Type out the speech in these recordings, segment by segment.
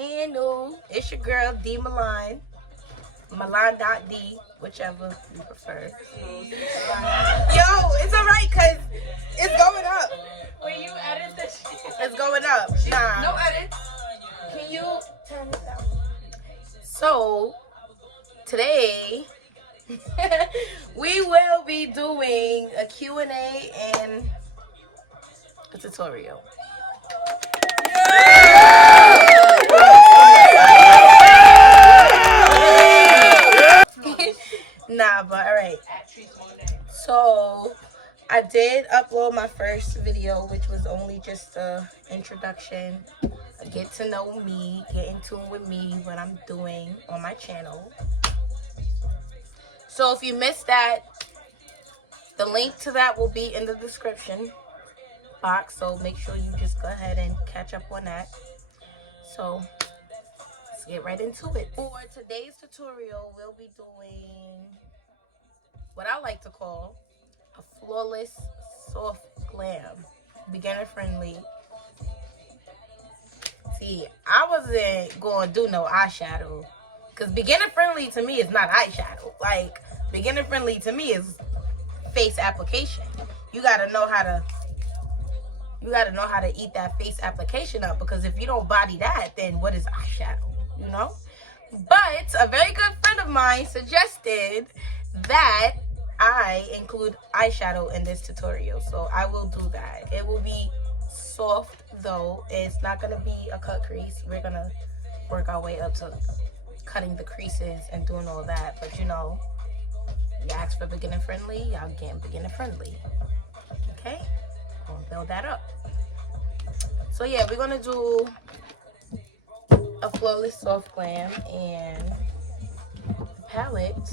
channel. It's your girl D Milan, Milan.D, whichever you prefer. Yo, it's alright because it's going up. When you edit this shit. It's going up. Nah. No edit. Can you turn this down? So, today, we will be doing a Q&A and a tutorial. Nah, but alright. So, I did upload my first video, which was only just a introduction. Get to know me, get in tune with me, what I'm doing on my channel. So if you missed that, the link to that will be in the description box. So make sure you just go ahead and catch up on that. So let's get right into it. For today's tutorial, we'll be doing what I like to call a flawless soft glam, beginner friendly. See, I wasn't going to do no eyeshadow because beginner friendly to me is not eyeshadow. Like, beginner friendly to me is face application. You gotta know how to eat that face application up, because if you don't body that, then what is eyeshadow, you know? But a very good friend of mine suggested that I include eyeshadow in this tutorial, so I will do that. It will be soft though. It's not gonna be a cut crease. We're gonna work our way up to cutting the creases and doing all that, but you know, you ask for beginner friendly, y'all get beginner friendly. Okay, gonna build that up. So yeah, we're gonna do a flawless soft glam, and the palette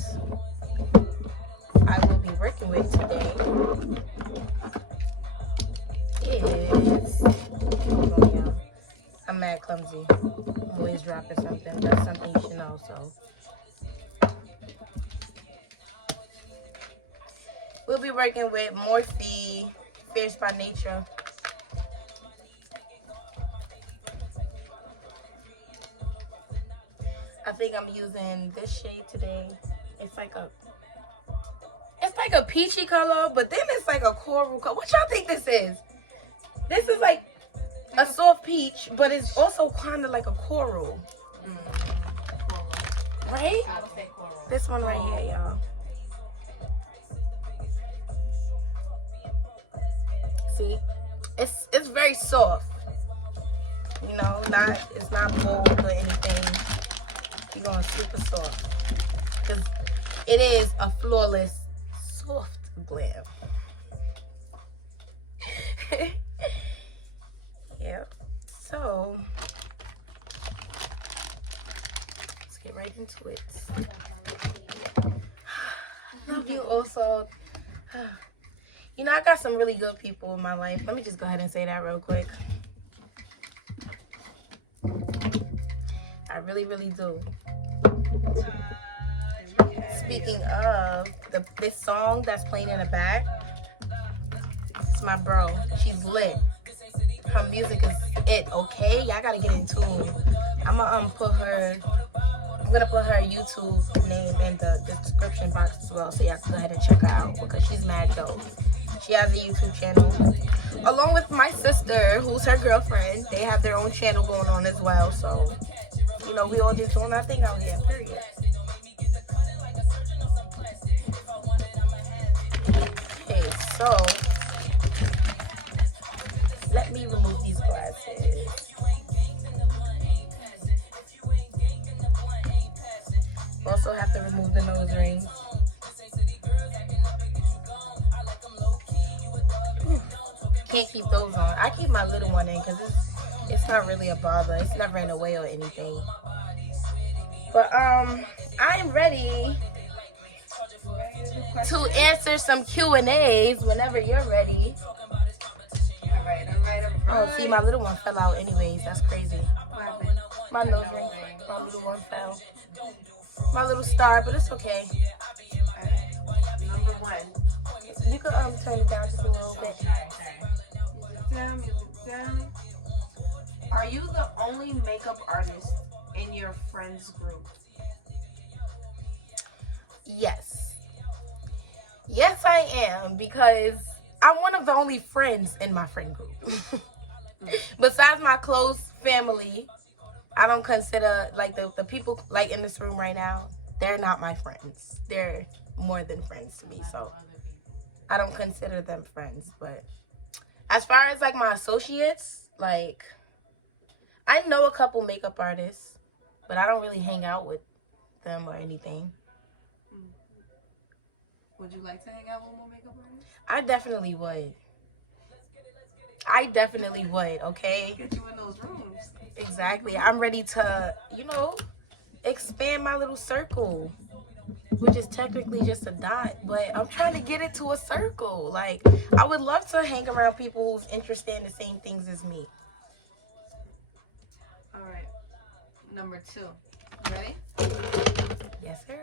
I will be working with today is, hold on, y'all. I'm mad clumsy. I'm always dropping something. That's something you should know. So we'll be working with Morphe Fierce by Nature. I think I'm using this shade today. It's like a peachy color, but then it's like a coral color. What y'all think this is? This is like a soft peach, but it's also kind of like a coral. Right? I would say coral. This one right here, y'all. See? It's very soft. You know, it's not bold or anything. You're going super soft. Because it is a flawless soft glam. Yep. So let's get right into it. I love you also. You know, I got some really good people in my life. Let me just go ahead and say that real quick. I really, really do. Speaking of this song that's playing in the back, it's my bro. She's lit. Her music is it, okay? Y'all gotta get in tune. I'm gonna put her YouTube name in the description box as well, so y'all can go ahead and check her out, because she's mad dope. She has a YouTube channel along with my sister, who's her girlfriend. They have their own channel going on as well, so you know, we all just doing our thing out here, period. Okay, so let me remove these glasses. Also have to remove the nose ring. Can't keep those on. I keep my little one in because it's not really a bother. It's never in the way or anything. But I'm ready to answer some Q&As whenever you're ready. All right. Oh, see, my little one fell out anyways. That's crazy. My nose ring. My little one fell. My little star, but it's okay. Number one. You could turn it down just a little bit. Down. Are Are you the only makeup artist in your friends group? Yes. Yes, I am, because I'm one of the only friends in my friend group. Besides my close family, I don't consider, like, the people, like, in this room right now, they're not my friends. They're more than friends to me, so I don't consider them friends. But as far as, like, my associates, like, I know a couple makeup artists, but I don't really hang out with them or anything. Would you like to hang out with more makeup artists? I definitely would. Okay? Get you in those rooms. Exactly. I'm ready to, expand my little circle, which is technically just a dot, but I'm trying to get it to a circle. Like, I would love to hang around people who's interested in the same things as me. All right. Number 2. Ready? Yes, sir.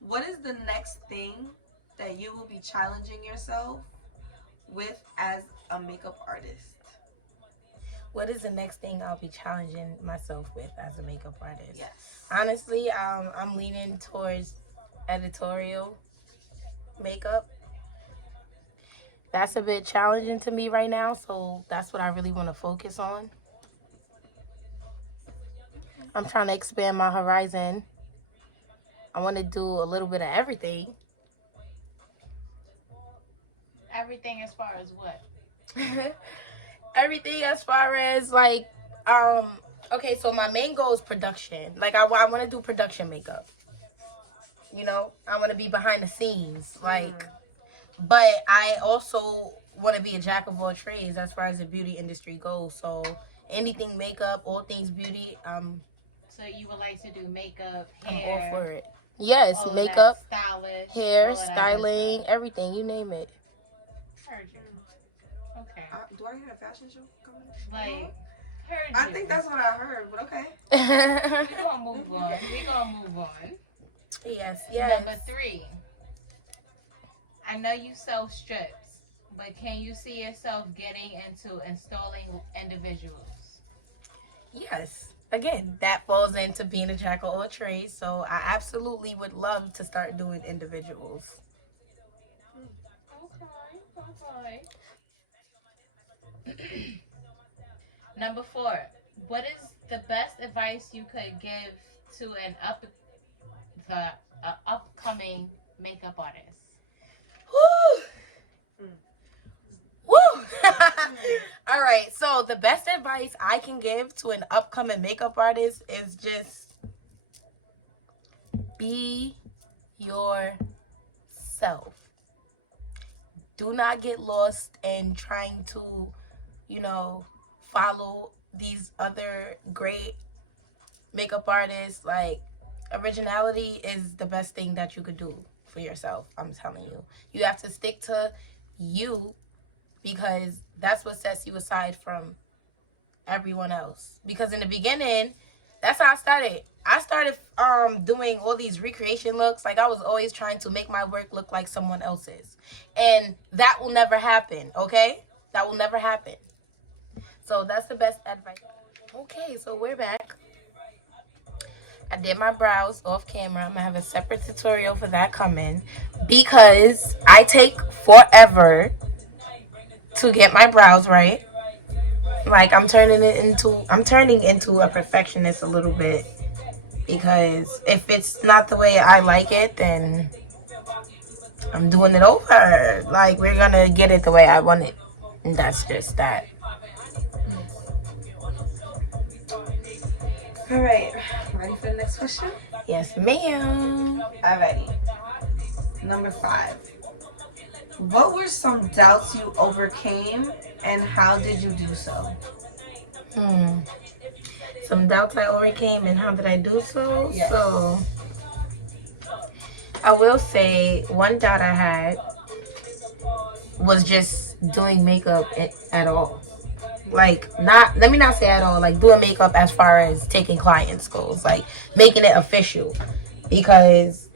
What is the next thing that you will be challenging yourself with as a makeup artist? What is the next thing I'll be challenging myself with as a makeup artist? Yes. Honestly, I'm leaning towards editorial makeup. That's a bit challenging to me right now, so that's what I really want to focus on. I'm trying to expand my horizon. I want to do a little bit of everything. Everything as far as what? Everything as far as, like, okay, so my main goal is production. Like, I want to do production makeup. I want to be behind the scenes. Like, but I also want to be a jack of all trades as far as the beauty industry goes. So anything makeup, all things beauty, So you would like to do makeup, I'm hair, all for it. Yes, all of makeup, that, stylist, hair, all of that styling, everything, you name it. Heard you. Okay. Do I hear a fashion show coming? Like, heard you. I think that's what I heard, but okay. We're gonna move on. Yes. Number 3. I know you sell strips, but can you see yourself getting into installing individuals? Yes. Again, that falls into being a jack of all trades. So I absolutely would love to start doing individuals. Okay. Number 4. What is the best advice you could give to an upcoming makeup artist? Woo! Woo! All right. So the best advice I can give to an upcoming makeup artist is just be yourself. Do not get lost in trying to, follow these other great makeup artists. Like, originality is the best thing that you could do for yourself. I'm telling you. You have to stick to you, because that's what sets you aside from everyone else. Because in the beginning, that's how I started. I started doing all these recreation looks. Like, I was always trying to make my work look like someone else's. And that will never happen, okay? That will never happen. So that's the best advice. Okay, so we're back. I did my brows off camera. I'm going to have a separate tutorial for that coming, because I take forever to get my brows right. Like, I'm turning into a perfectionist a little bit, because if it's not the way I like it, then I'm doing it over. Like, we're gonna get it the way I want it, and that's just that. All right. Ready for the next question? Yes, ma'am. Alrighty. Number 5. What were some doubts you overcame, and how did you do so? Some doubts I overcame, and how did I do so? Yes. So, I will say one doubt I had was just doing makeup at all. Like, let me not say at all, like, doing makeup as far as taking clients goes, like, making it official, because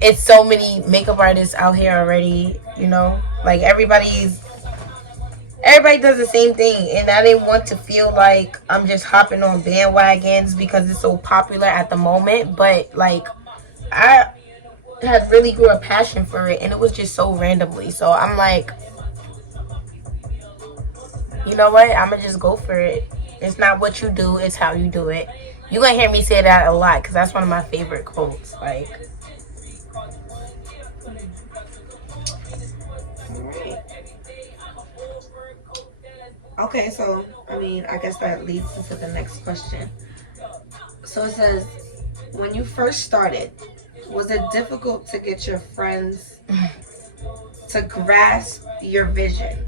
it's so many makeup artists out here already, like, everybody's everybody does the same thing, and I didn't want to feel like I'm just hopping on bandwagons because it's so popular at the moment. But like, I had really grew a passion for it, and it was just so randomly. So I'm like, you know what? I'm gonna just go for it. It's not what you do, it's how you do it. You're gonna hear me say that a lot because that's one of my favorite quotes. Like, Okay, so I mean, I guess that leads into the next question. So it says, when you first started, was it difficult to get your friends to grasp your vision?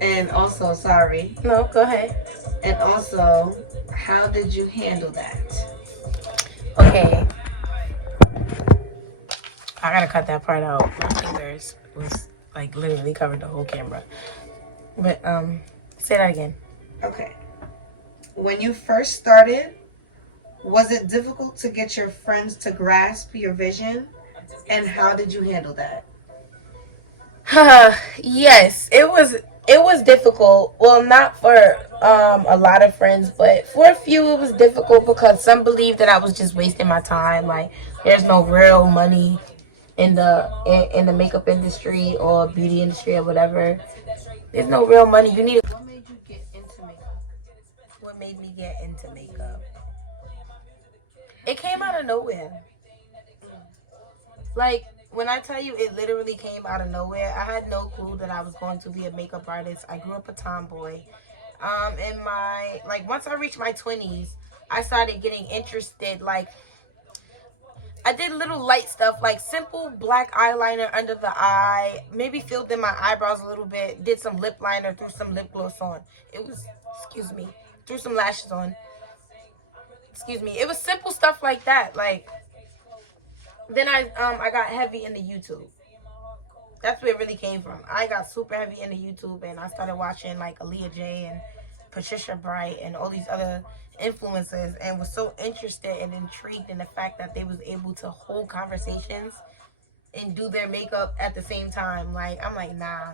And also, sorry. No, go ahead. And also, how did you handle that? Okay. I gotta cut that part out. My fingers was like literally covered the whole camera. But say that again. Okay. When you first started, was it difficult to get your friends to grasp your vision? And how did you handle that? Yes, it was difficult. Well, not for a lot of friends, but for a few it was difficult because some believed that I was just wasting my time. Like, there's no real money in the makeup industry or beauty industry or whatever. There's no real money. You need. What made you get into makeup? What made me get into makeup? It came out of nowhere. Like, when I tell you it literally came out of nowhere, I had no clue that I was going to be a makeup artist. I grew up a tomboy. In my, like, once I reached my 20s, I started getting interested. Like, I did little light stuff, like simple black eyeliner under the eye, maybe filled in my eyebrows a little bit, did some lip liner, threw some lip gloss on. It was, excuse me, threw some lashes on. Excuse me. It was simple stuff like that. Like, then I got heavy into YouTube. That's where it really came from. I got super heavy into YouTube, and I started watching like Aaliyah J and Patricia Bright and all these other influencers, and was so interested and intrigued in the fact that they was able to hold conversations and do their makeup at the same time. Like, I'm like, nah.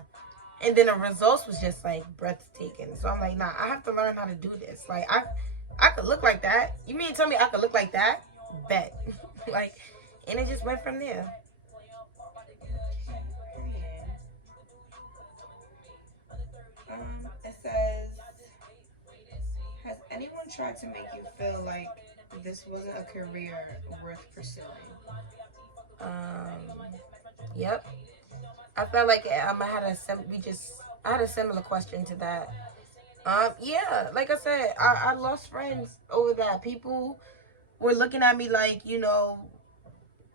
And then the results was just like breathtaking. So I'm like, nah, I have to learn how to do this. Like, I could look like that. You mean to tell me I could look like that? Bet. Like, and it just went from there. It says, has anyone tried to make you feel like this wasn't a career worth pursuing? Yep. I felt like I had a similar question to that. Yeah, like I said, I lost friends over that. People were looking at me like,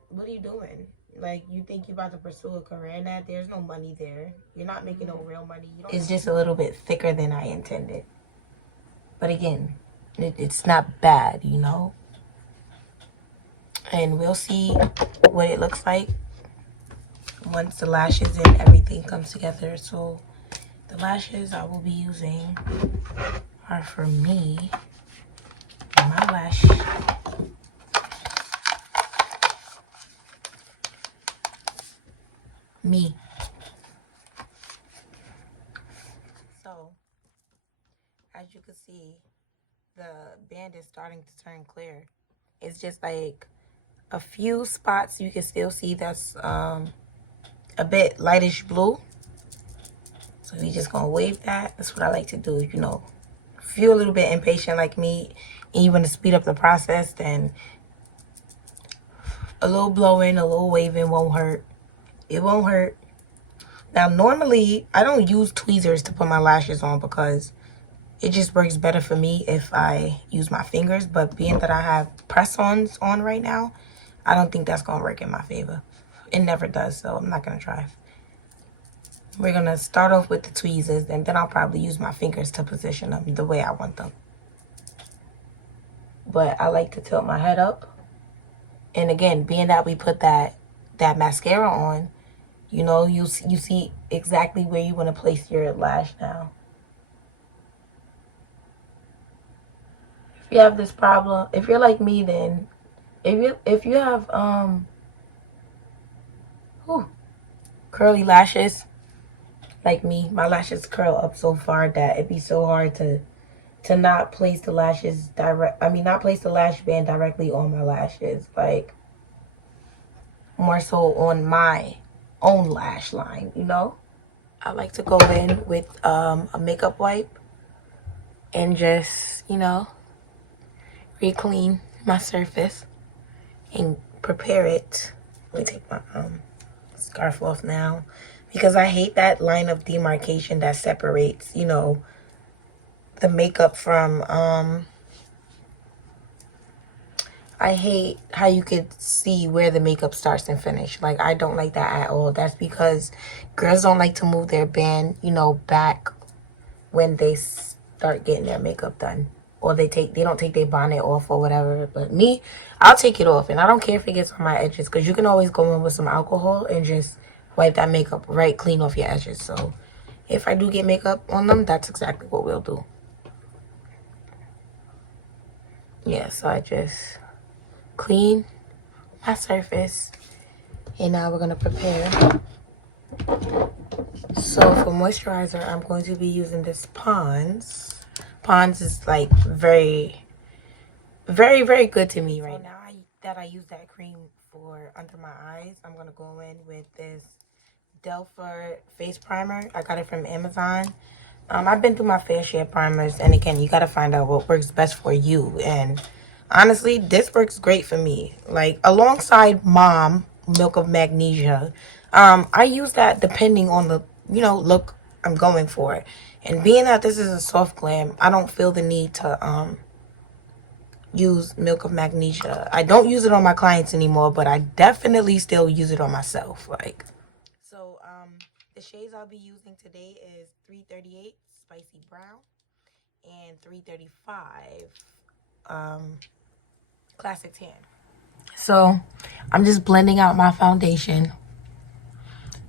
what are you doing? Like, you think you're about to pursue a career in that? There's no money there. You're not making no real money. It's just a little bit thicker than I intended. But again, it's not bad, And we'll see what it looks like once the lashes and everything comes together. So the lashes I will be using are for me, my lash. Me. So, as you can see, the band is starting to turn clear. It's just like a few spots you can still see that's a bit lightish blue. So we just gonna wave that. That's what I like to do, If you're a little bit impatient like me and you want to speed up the process, then a little blowing, a little waving won't hurt. It won't hurt. Now, normally, I don't use tweezers to put my lashes on because it just works better for me if I use my fingers. But being that I have press-ons on right now, I don't think that's going to work in my favor. It never does, so I'm not going to try. We're going to start off with the tweezers, and then I'll probably use my fingers to position them the way I want them. But I like to tilt my head up. And again, being that we put that mascara on, you see exactly where you want to place your lash now. If you have this problem, if you're like me, then if you have curly lashes, like me, my lashes curl up so far that it'd be so hard to not place the lashes not place the lash band directly on my lashes, like more so on my own lash line, you know. I like to go in with a makeup wipe and just, you know, re-clean my surface and prepare it. Let me take my scarf off now, because I hate that line of demarcation that separates, you know, the makeup from I hate how you could see where the makeup starts and finish. Like, I don't like that at all. That's because girls don't like to move their band, you know, back when they start getting their makeup done, or they don't take their bonnet off or whatever. But me, I'll take it off, and I don't care if it gets on my edges, because you can always go in with some alcohol and just wipe that makeup right clean off your edges. So if I do get makeup on them, that's exactly what we'll do. Yeah, so I just clean my surface, and now we're gonna prepare. So for moisturizer, I'm going to be using this Pond's. Pond's is like very, very, very good to me right now. That I use that cream for under my eyes, I'm gonna go in with this Delpha face primer. I got it from Amazon. I've been through my fair share of primers, and again, you gotta find out what works best for you. And honestly, this works great for me. Like, alongside Mom Milk of Magnesia, I use that depending on the, you know, look I'm going for. And being that this is a soft glam, I don't feel the need to use Milk of Magnesia. I don't use it on my clients anymore, but I definitely still use it on myself. Like, so the shades I'll be using today is 338 Spicy Brown and 335 Classic Tan. So I'm just blending out my foundation,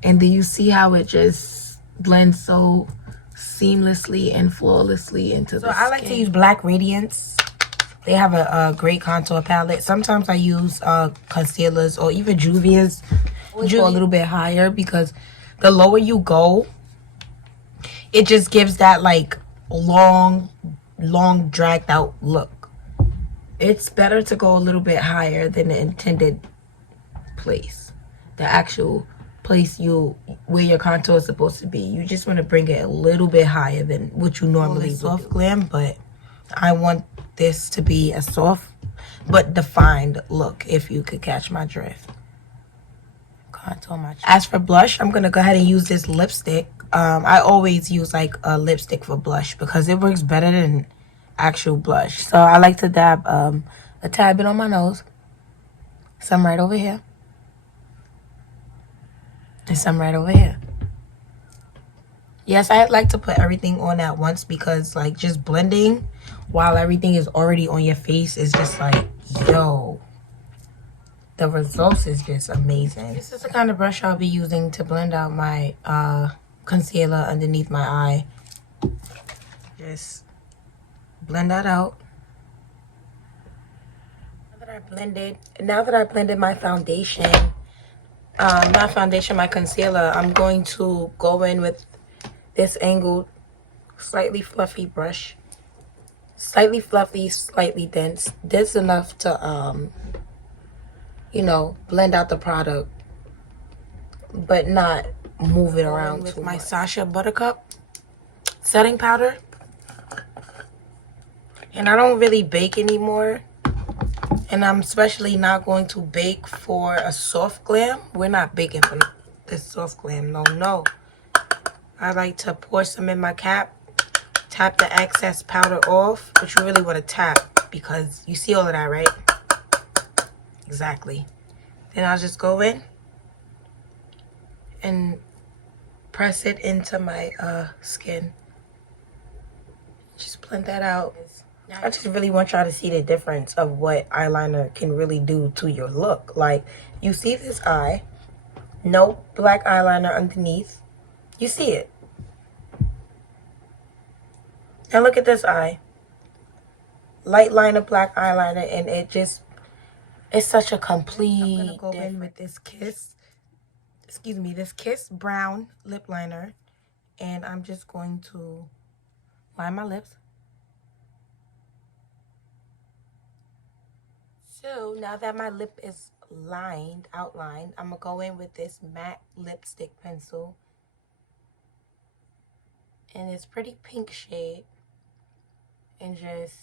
and do you see how it just blends so seamlessly and flawlessly into the skin? I like to use Black Radiance. They have a great contour palette. Sometimes I use concealers or even Juvia's. Go a little bit higher, because the lower you go, it just gives that like long dragged out look. It's better to go a little bit higher than the intended place, the actual place where your contour is supposed to be. You just want to bring it a little bit higher than what you normally do. Soft glam, but I want this to be a soft but defined look, if you could catch my drift. Contour my chin. As for blush, I'm gonna go ahead and use this lipstick. I always use like a lipstick for blush because it works better than actual blush. So I like to dab a tad bit on my nose, some right over here, and some right over here. Yes, I like to put everything on at once, because like just blending while everything is already on your face is just like, yo, the results is just amazing. This is the kind of brush I'll be using to blend out my concealer underneath my eye. Just blend that out. Now that I blended my foundation, my concealer, I'm going to go in with this angled, slightly fluffy brush. Slightly fluffy, slightly dense. This enough to, you know, blend out the product, but not move it around with my Sacha Buttercup setting powder. And I don't really bake anymore, and I'm especially not going to bake for a soft glam. We're not baking for this soft glam, no. I like to pour some in my cap, tap the excess powder off, but you really want to tap, because you see all of that, right? Exactly. Then I'll just go in and press it into my skin. Just blend that out. I just really want y'all to see the difference of what eyeliner can really do to your look. Like, you see this eye, no black eyeliner underneath. You see it. And look at this eye. Light liner, black eyeliner, and it's such a complete. I'm gonna go in with this Kiss excuse me, this Kiss Brown lip liner. And I'm just going to line my lips. So now that my lip is outlined, I'm gonna go in with this matte lipstick pencil. And it's pretty pink shade. And just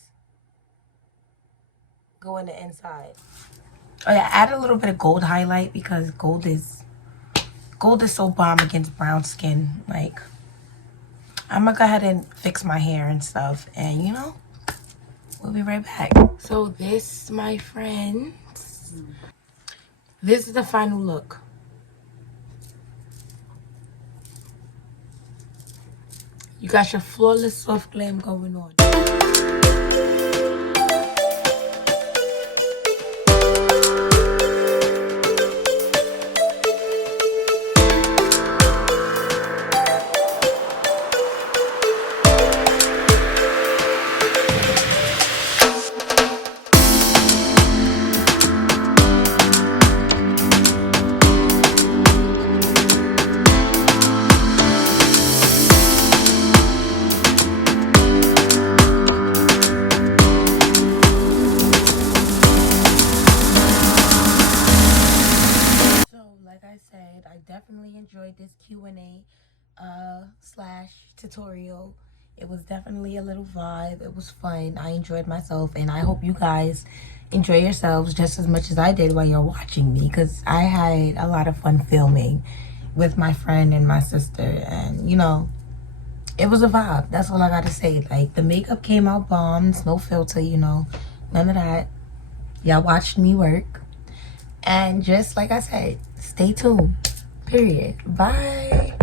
go in the inside. Oh yeah, add a little bit of gold highlight because gold is so bomb against brown skin. Like, I'm gonna go ahead and fix my hair and stuff, and you know, we'll be right back. So this, my friends, this is the final look. You got your flawless soft glam going on. I definitely enjoyed this Q&A / tutorial. It was definitely a little vibe. It was fun. I enjoyed myself, and I hope you guys enjoy yourselves just as much as I did while you're watching me, because I had a lot of fun filming with my friend and my sister, and you know, it was a vibe. That's all I gotta say. Like, the makeup came out bombs, no filter, you know, none of that. Y'all watched me work, and just like I said, stay tuned. Period. Bye.